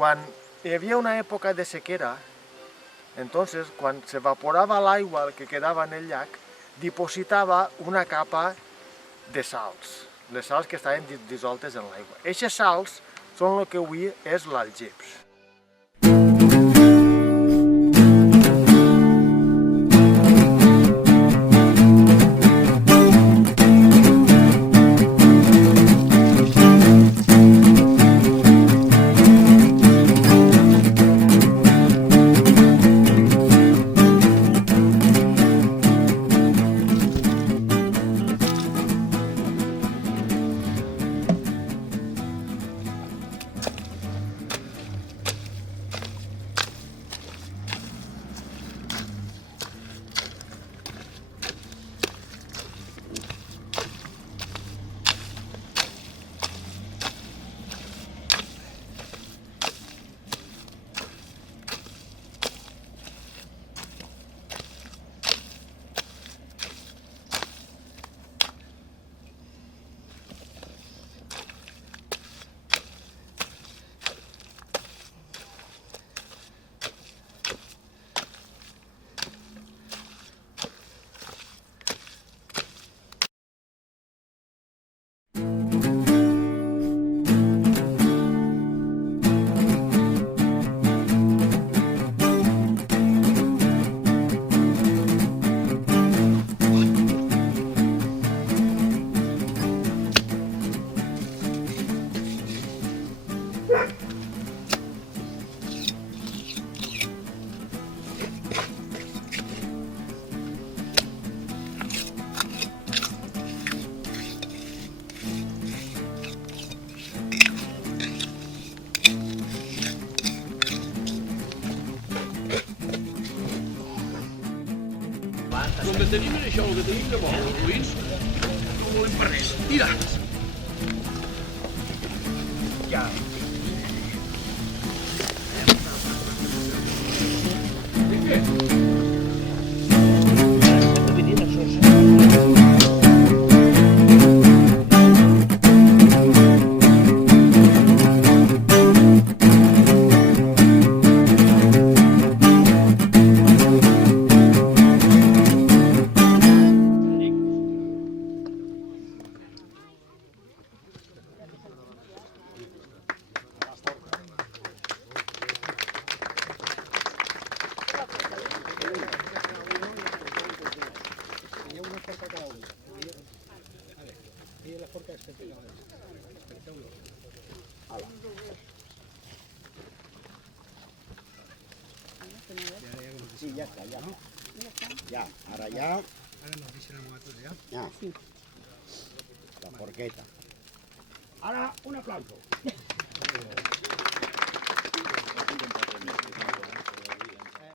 Quan hi havia una època de sequera, entonces, quan s'evaporava l'aigua que quedava en el llac, dipositava una capa de sals, les sals que estaven dissoltes en l'aigua. Aquestes sals són el que avui és l'algeps. Com que tenim això, el que tenim de bo, els ruïns, no ho volem per res. Tira! Ja. Sí, ya está, ya. Ya, ahora ya. Ahora nos dicen a nosotros ya. Ya. La porqueta. Ahora un aplauso.